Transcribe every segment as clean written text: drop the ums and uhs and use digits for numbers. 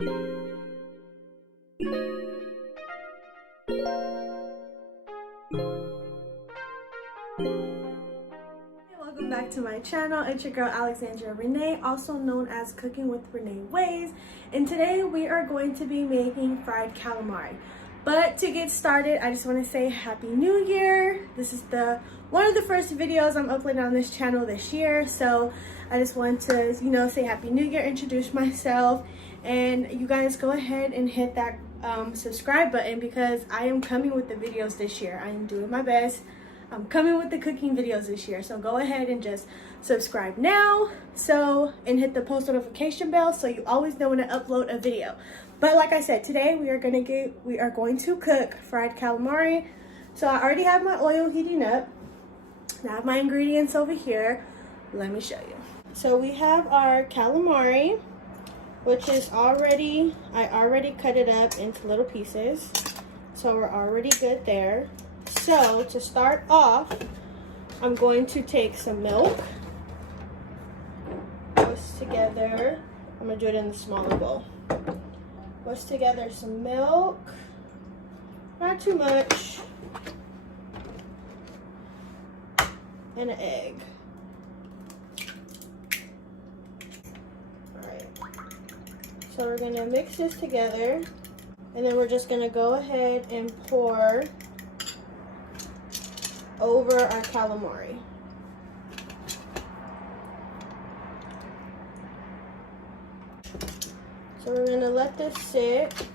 Welcome back to my channel. It's your girl Alexandria Rena, also known as Cooking with Renee Ways, and today we are going to be making fried calamari. But to get started, I just want to say Happy New Year. This is one of the first videos I'm uploading on this channel this year, so I just want to, say Happy New Year, introduce myself, and you guys go ahead and hit that subscribe button because I am coming with the videos this year. I am doing my best. I'm coming with the cooking videos this year, so go ahead and just subscribe now and hit the post notification bell so you always know when I upload a video. But like I said, today we are going to cook fried calamari. So I already have my oil heating up. I have my ingredients over here. Let me show you. So we have our calamari, which is I already cut it up into little pieces. So we're already good there. So to start off, I'm going to take some milk, whisk together. I'm going to do it in the smaller bowl. Whisk together some milk, not too much, and an egg. Alright, so we're going to mix this together, and then we're just going to go ahead and pour over our calamari. So we're going to let this sit,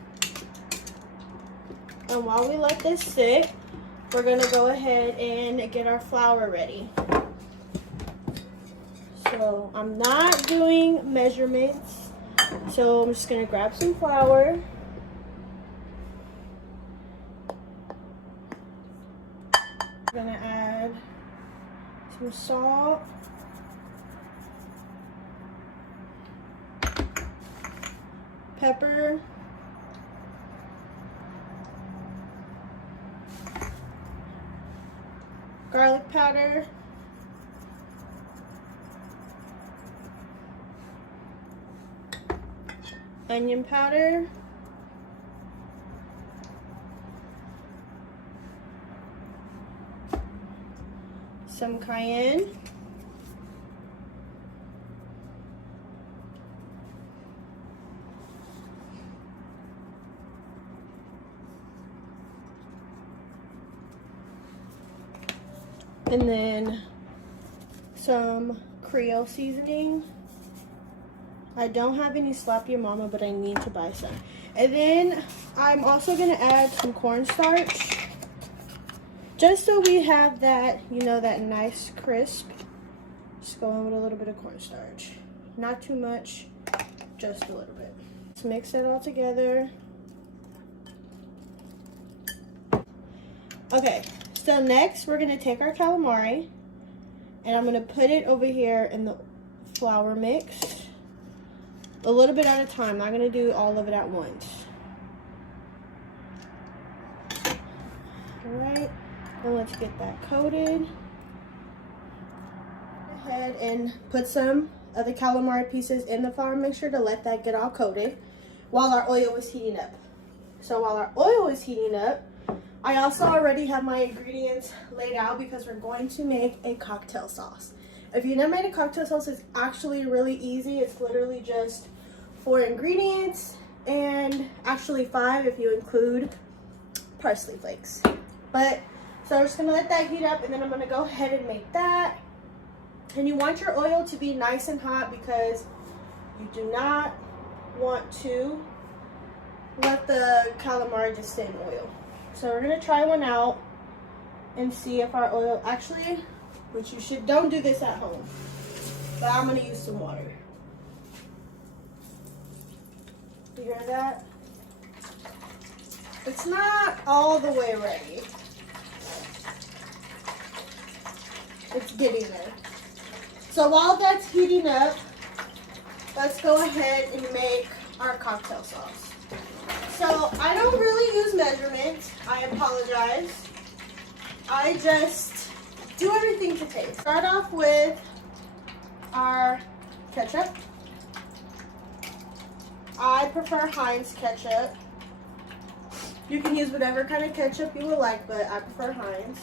and while we let this sit, we're going to go ahead and get our flour ready. So I'm not doing measurements, so I'm just going to grab some flour. I'm going to add some salt, pepper, garlic powder, onion powder, some cayenne, and then some Creole seasoning. I don't have any Slap Your Mama, but I need to buy some. And then I'm also going to add some cornstarch, just so we have that, that nice crisp. Just go in with a little bit of cornstarch. Not too much, just a little bit. Let's mix it all together. Okay, so next we're going to take our calamari, and I'm going to put it over here in the flour mix. A little bit at a time. I'm not going to do all of it at once. Alright, and let's get that coated. Go ahead and put some of the calamari pieces in the flour mixture to let that get all coated while our oil is heating up. So while our oil is heating up, I also already have my ingredients laid out because we're going to make a cocktail sauce. If you've never made a cocktail sauce, it's actually really easy. It's literally just 4 ingredients, and actually 5 if you include parsley flakes. But so I'm just gonna let that heat up, and then I'm gonna go ahead and make that. And you want your oil to be nice and hot because you do not want to let the calamari just sit in oil. So we're gonna try one out and see if our oil don't do this at home, but I'm gonna use some water. You hear that? It's not all the way ready. It's getting there. So while that's heating up, let's go ahead and make our cocktail sauce. So I don't really use measurements. I apologize. I just do everything to taste. Start off with our ketchup. I prefer Heinz ketchup. You can use whatever kind of ketchup you would like, but I prefer Heinz.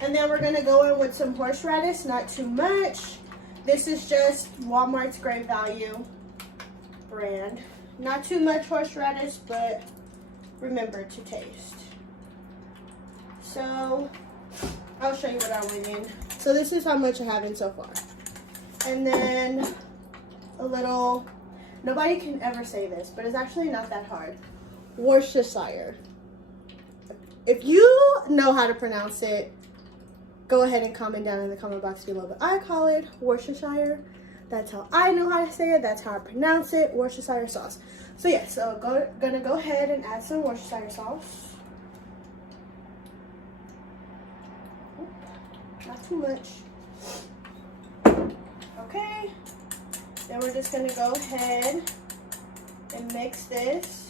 And then we're gonna go in with some horseradish, not too much. This is just Walmart's Great Value brand. Not too much horseradish, but remember to taste. So, I'll show you what I went in. So this is how much I have in so far. And then a little, nobody can ever say this, but it's actually not that hard. Worcestershire. If you know how to pronounce it, go ahead and comment down in the comment box below. But I call it Worcestershire. That's how I know how to say it. That's how I pronounce it. Worcestershire sauce. So yeah, so gonna go ahead and add some Worcestershire sauce. Oop, not too much. Okay. Then we're just gonna go ahead and mix this.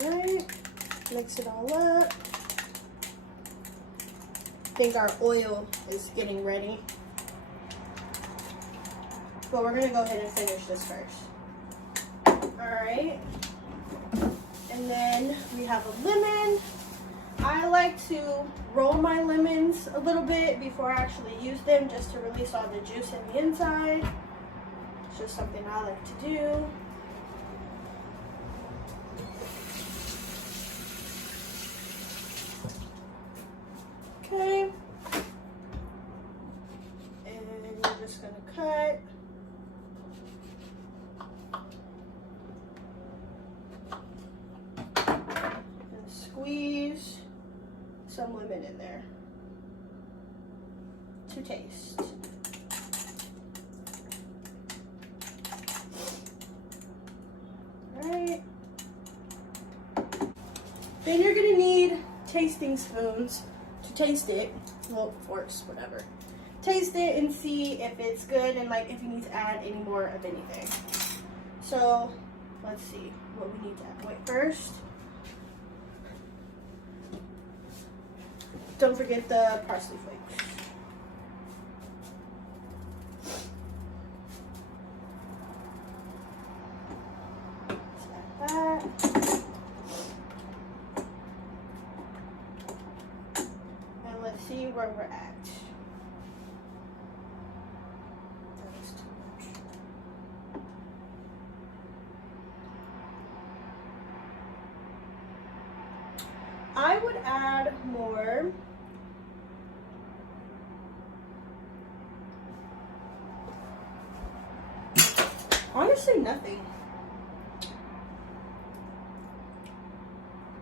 Alright, mix it all up. I think our oil is getting ready. But we're gonna go ahead and finish this first. Alright. And then we have a lemon. I like to roll my lemons a little bit before I actually use them, just to release all the juice in the inside. It's just something I like to do. Okay, and we're just gonna cut. And squeeze some lemon in there to taste. All right. Then you're gonna need tasting spoons to taste it. Well, forks, whatever. Taste it and see if it's good and like if you need to add any more of anything. So let's see what we need to add. Wait, first, don't forget the parsley flakes. Let's add that. And let's see where we're at. That is too much. I would add more. Honestly, nothing.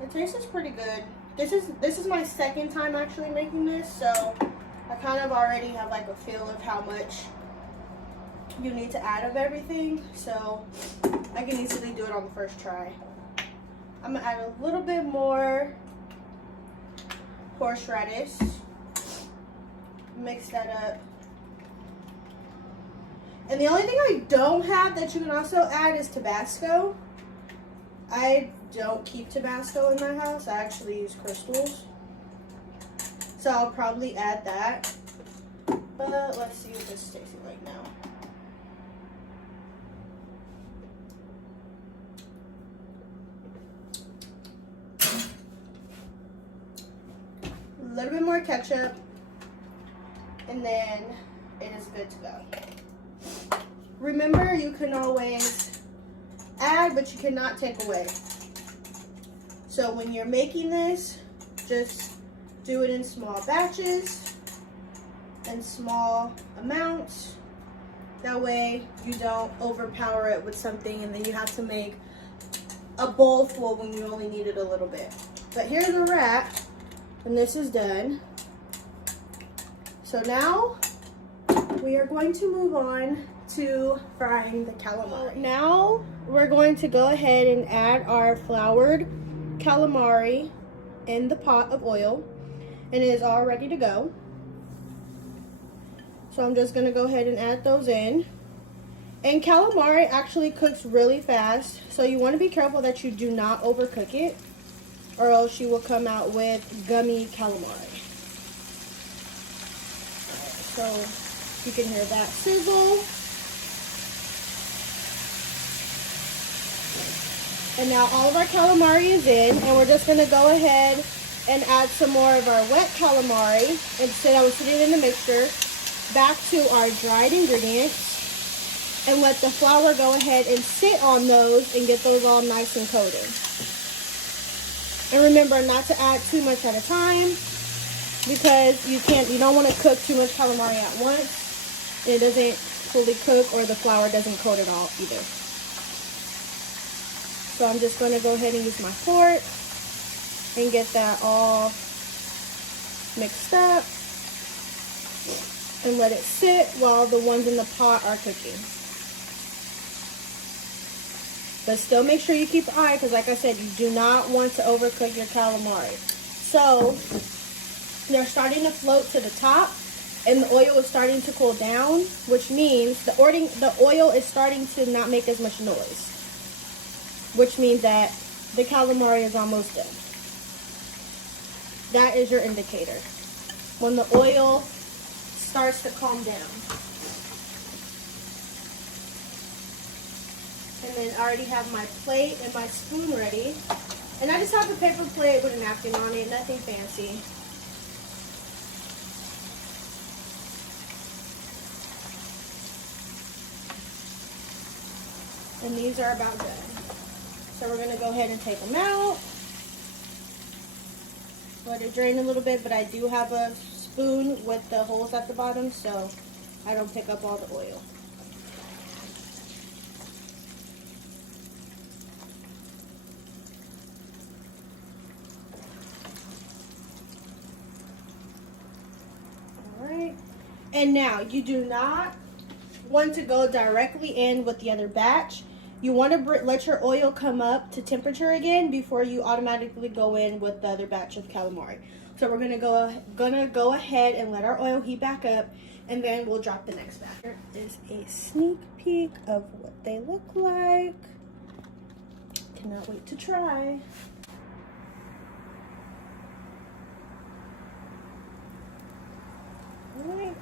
The taste is pretty good. This is my second time actually making this, so I kind of already have like a feel of how much you need to add of everything, so I can easily do it on the first try. I'm gonna add a little bit more horseradish. Mix that up. And the only thing I don't have that you can also add is Tabasco. I don't keep Tabasco in my house. I actually use crystals. So I'll probably add that. But let's see what this tastes like now. A little bit more ketchup. And then it is good to go. Remember, you can always add, but you cannot take away. So when you're making this, just do it in small batches and small amounts. That way you don't overpower it with something and then you have to make a bowl full when you only needed a little bit. But here's a wrap when this is done. So now we are going to move on to frying the calamari. Now we're going to go ahead and add our floured calamari in the pot of oil, and it is all ready to go. So I'm just going to go ahead and add those in. And calamari actually cooks really fast, so you want to be careful that you do not overcook it, or else you will come out with gummy calamari. So you can hear that sizzle. And now all of our calamari is in, and we're just gonna go ahead and add some more of our wet calamari. Instead, I was putting it in the mixture back to our dried ingredients, and let the flour go ahead and sit on those and get those all nice and coated. And remember not to add too much at a time, because you don't want to cook too much calamari at once. It doesn't fully cook, or the flour doesn't coat it all either. So I'm just going to go ahead and use my fork and get that all mixed up and let it sit while the ones in the pot are cooking. But still make sure you keep an eye, because like I said, you do not want to overcook your calamari. So they're starting to float to the top, and the oil is starting to cool down, which means the oil is starting to not make as much noise, which means that the calamari is almost done. That is your indicator, when the oil starts to calm down. And then I already have my plate and my spoon ready. And I just have a paper plate with a napkin on it, nothing fancy. And these are about done. So we're going to go ahead and take them out. Let it drain a little bit, but I do have a spoon with the holes at the bottom, so I don't pick up all the oil. Alright. And now, you do not want to go directly in with the other batch. You want to let your oil come up to temperature again before you automatically go in with the other batch of calamari. So we're gonna go ahead and let our oil heat back up, and then we'll drop the next batch. Here is a sneak peek of what they look like. Cannot wait to try. All right.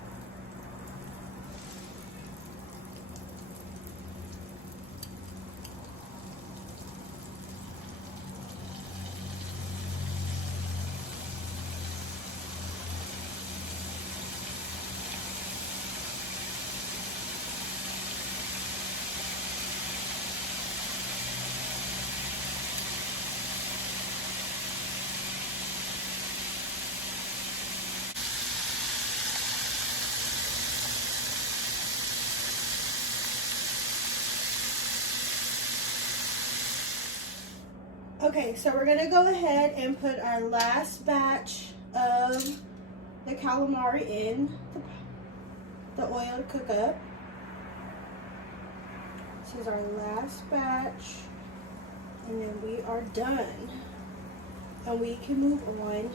Okay, so we're gonna go ahead and put our last batch of the calamari in the oil to cook up. This is our last batch, and then we are done. And we can move on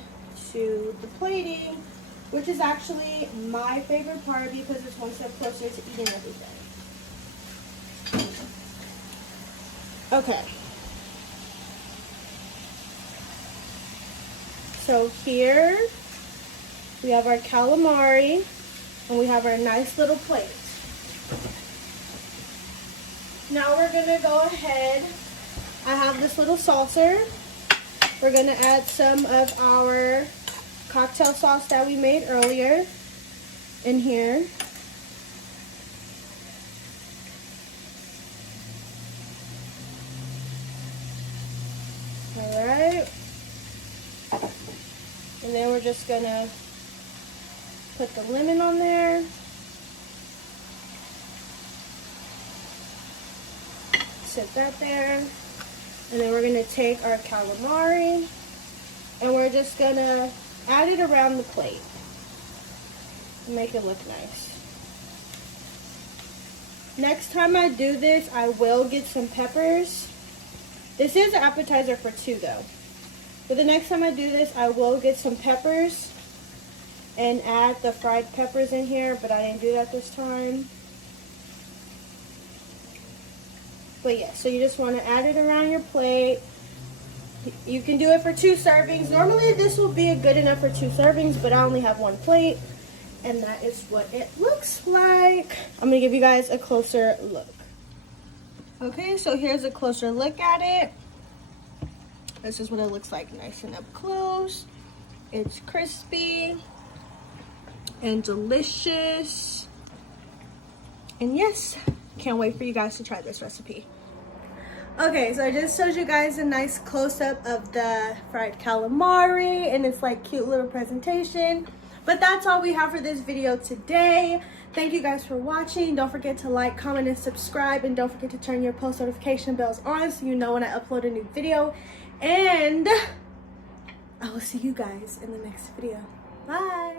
to the plating, which is actually my favorite part because it's one step closer to eating everything. Okay. So here we have our calamari, and we have our nice little plate. Now we're gonna go ahead, I have this little saucer. We're gonna add some of our cocktail sauce that we made earlier in here. All right. And then we're just gonna put the lemon on there. Sit that there. And then we're gonna take our calamari and we're just gonna add it around the plate. Make it look nice. Next time I do this, I will get some peppers. This is an appetizer for two though. But the next time I do this, I will get some peppers and add the fried peppers in here, but I didn't do that this time. But yeah, so you just want to add it around your plate. You can do it for 2 servings. Normally this will be good enough for 2 servings, but I only have 1 plate. And that is what it looks like. I'm going to give you guys a closer look. Okay, so here's a closer look at it. This is what it looks like nice and up close. It's crispy and delicious. And yes, can't wait for you guys to try this recipe. Okay, so I just showed you guys a nice close-up of the fried calamari and its like cute little presentation. But that's all we have for this video today. Thank you guys for watching. Don't forget to like, comment, and subscribe. And don't forget to turn your post notification bells on so you know when I upload a new video. And I will see you guys in the next video. Bye.